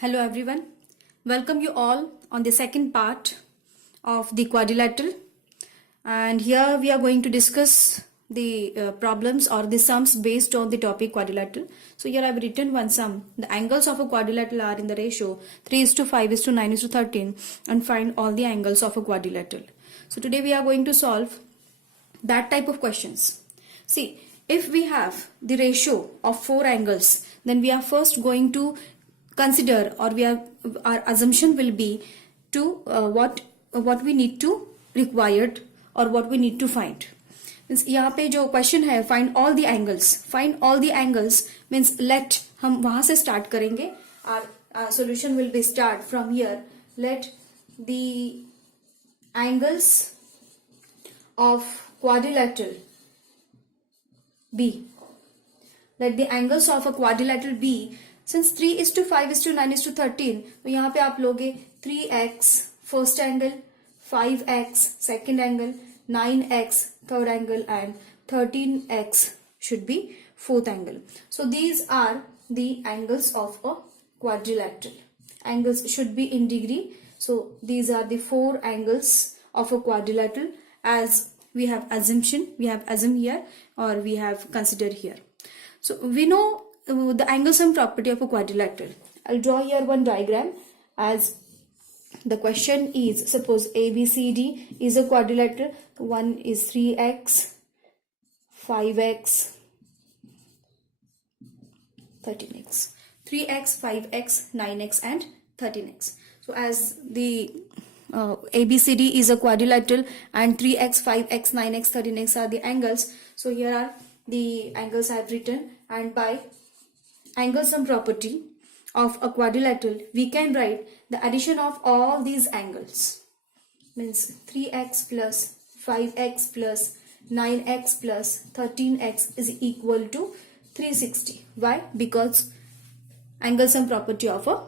Hello everyone, welcome you all on the second part of the quadrilateral, and here we are going to discuss the problems or the sums based on the topic quadrilateral. So here I have written one sum. The angles of a quadrilateral are in the ratio 3:5:9:13 and find all the angles of a quadrilateral. So today we are going to solve that type of questions. See, if we have the ratio of 4 angles, then we are first going to consider, or our assumption will be to what we need to required or what we need to find. Means यहाँ पे जो question है find all the angles. Find all the angles means let हम वहाँ से start करेंगे. Our solution will be start from here. Let the angles of quadrilateral be. Let the angles of a quadrilateral be. Since 3:5:9:13, तो यहाँ पे आप लोगे 3x first angle, 5x second angle, 9x third angle and 13x should be fourth angle. So these are the angles of a quadrilateral. Angles should be in degree. So these are the 4 angles of a quadrilateral as we have assumed here or we have considered here. So we know the angle sum property of a quadrilateral. I'll draw here one diagram as the question is, suppose ABCD is a quadrilateral. One is 3x, 5x, 13x. 3x, 5x, 9x and 13x. So as the ABCD is a quadrilateral and 3x, 5x, 9x, 13x are the angles. So here are the angles I have written, and by angle sum property of a quadrilateral we can write the addition of all these angles, means 3x plus 5x plus 9x plus 13x is equal to 360. Why? Because angle sum property of a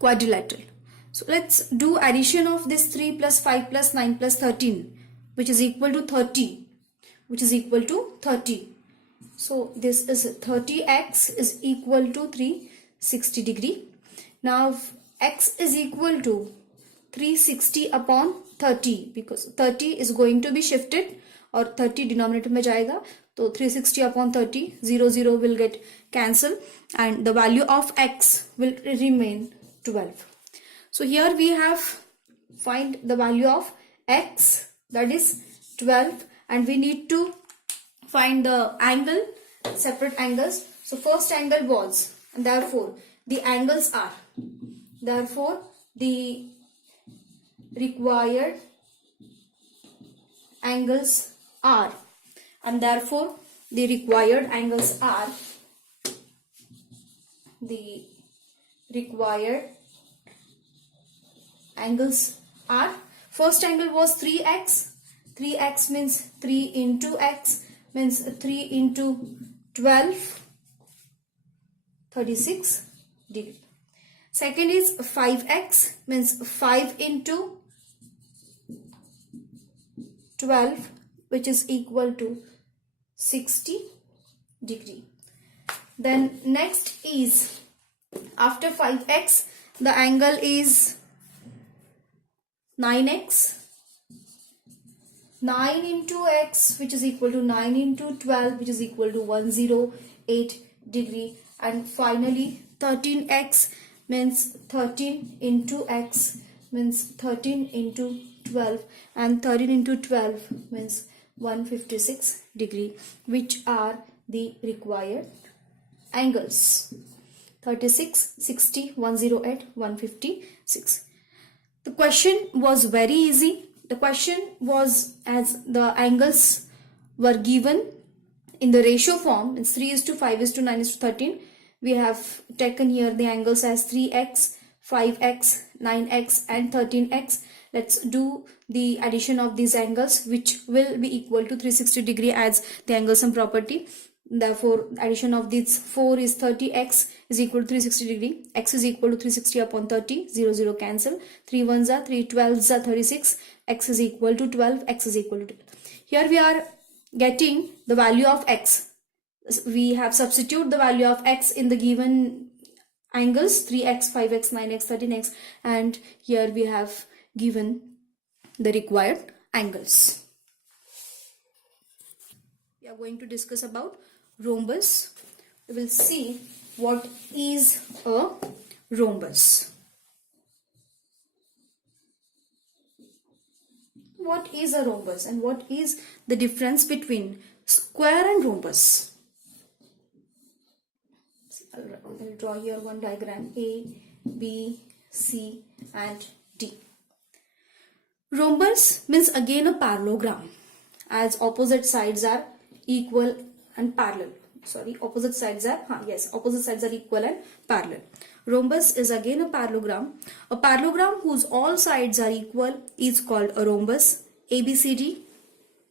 quadrilateral. So let's do addition of this 3 plus 5 plus 9 plus 13, which is equal to 30. So this is 30x is equal to 360 degree. Now x is equal to 360 upon 30, because 30 is going to be shifted or 30 denominator में जाएगा, तो 360 upon 30, 0 will get cancelled and the value of x will remain 12. So here we have find the value of x, that is 12, and we need to find the angle, separate angles. So first angle was, and therefore the angles are, therefore the required angles are, and therefore the required angles are, the required angles are, first angle was 3x. 3x means 3 into x means 3 into 12, 36 degree. Second is 5x, means 5 into 12, which is equal to 60 degree. Then next is, after 5x the angle is 9x. 9 into x, which is equal to 9 into 12, which is equal to 108 degree. And finally 13x means 13 into x means 13 into 12, and 13 into 12 means 156 degree, which are the required angles: 36, 60, 108, 156. The question was very easy. The question was, as the angles were given in the ratio form, it's 3:5:9:13. We have taken here the angles as 3x, 5x, 9x and 13x. Let's do the addition of these angles, which will be equal to 360 degree as the angle sum property. Therefore addition of these 4 is 30x is equal to 360 degree. X is equal to 360 upon 30, 0 cancel, 3 1s are 3 12s are 36, x is equal to 12, x is equal to 12. Here we are getting the value of x. We have substitute the value of x in the given angles 3x, 5x, 9x, 13x, and here we have given the required angles. We are going to discuss about rhombus. We will see what is a rhombus. What is a rhombus and what is the difference between square and rhombus? I'll draw here one diagram, A, B, C and D. Rhombus means again a parallelogram, as opposite sides are equal and parallel. Opposite sides are equal and parallel. Rhombus is again a parallelogram. A parallelogram whose all sides are equal is called a rhombus. ABCD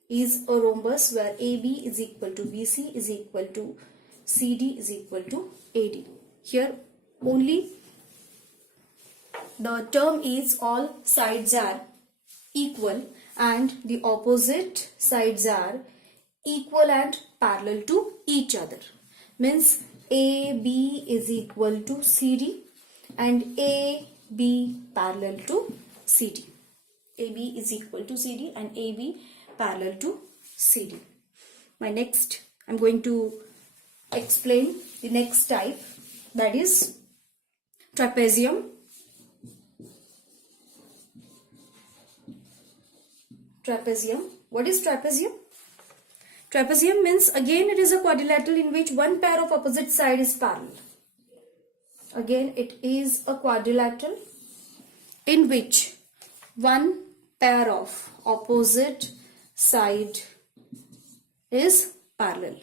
is a rhombus where AB is equal to BC is equal to CD is equal to AD. Here only the term is all sides are equal and the opposite sides are equal and parallel to each other. Means AB is equal to CD and AB parallel to CD. AB is equal to CD and AB parallel to CD. I'm going to explain the next type, that is trapezium. Trapezium. What is trapezium? Trapezium means again it is a quadrilateral in which one pair of opposite side is parallel. Again it is a quadrilateral in which one pair of opposite side is parallel.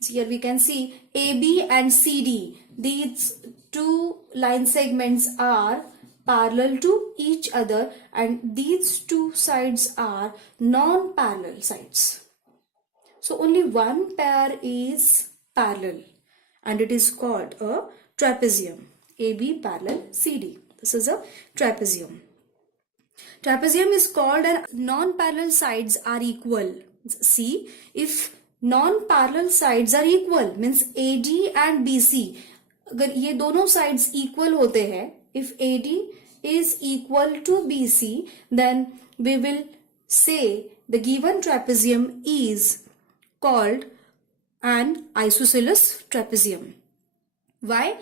So here we can see AB and CD. These two line segments are parallel to each other and these two sides are non-parallel sides. So only one pair is parallel and it is called a trapezium. AB parallel CD. This is a trapezium. Trapezium is called and non-parallel sides are equal. See, if non-parallel sides are equal means AD and BC, अगर ये दोनों sides equal होते हैं, if AD is equal to BC, then we will say the given trapezium is called an isosceles trapezium. Why?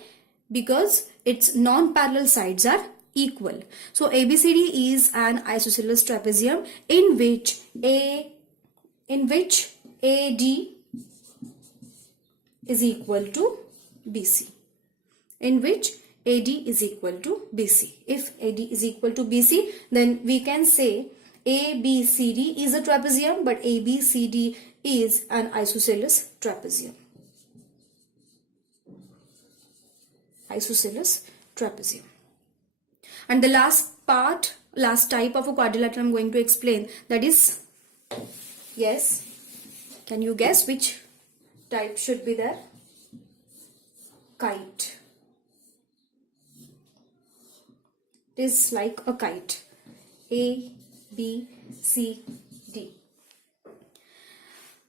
Because its non-parallel sides are equal. So ABCD is an isosceles trapezium in which AD is equal to BC. In which AD is equal to BC. If AD is equal to BC, then we can say ABCD is a trapezium, but ABCD is an isosceles trapezium. Isosceles trapezium. And the last type of a quadrilateral I'm going to explain, that is, yes, can you guess which type should be there? Kite. It is like a kite. A, B, C, D.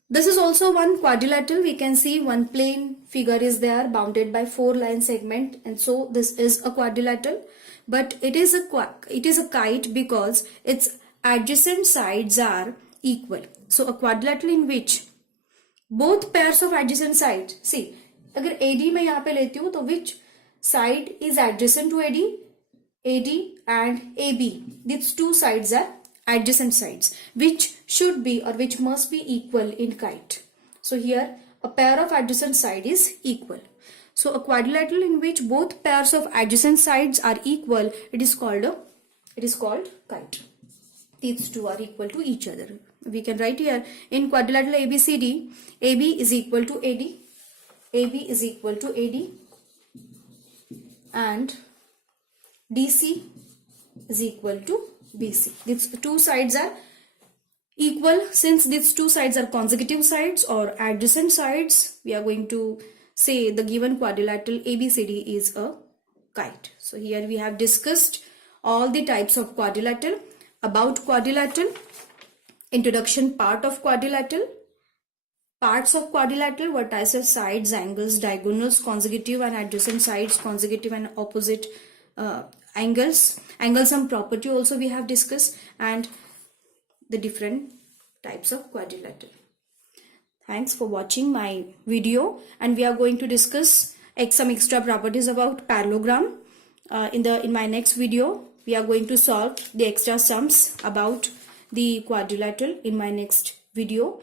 This is also one quadrilateral. We can see one plane figure is there bounded by 4 line segment, and so this is a quadrilateral. But it is a kite because its adjacent sides are equal. So a quadrilateral in which both pairs of adjacent sides, see, अगर AD मैं यहाँ पे लेती हूँ तो which side is adjacent to AD and AB. These two sides are adjacent sides which should be or which must be equal in kite. So here a pair of adjacent side is equal. So a quadrilateral in which both pairs of adjacent sides are equal, it is called kite. These two are equal to each other. We can write here in quadrilateral ABCD, AB is equal to AD, AB is equal to AD, and DC is equal to BC. These two sides are equal. Since these two sides are consecutive sides or adjacent sides, we are going to say the given quadrilateral ABCD is a kite. So here we have discussed all the types of quadrilateral, about quadrilateral, introduction part of quadrilateral, parts of quadrilateral: vertices, sides, angles, diagonals, consecutive and adjacent sides, consecutive and opposite angles, angle sum property also we have discussed, and the different types of quadrilateral. Thanks for watching my video, and we are going to discuss some extra properties about parallelogram in my next video. We are going to solve the extra sums about the quadrilateral in my next video.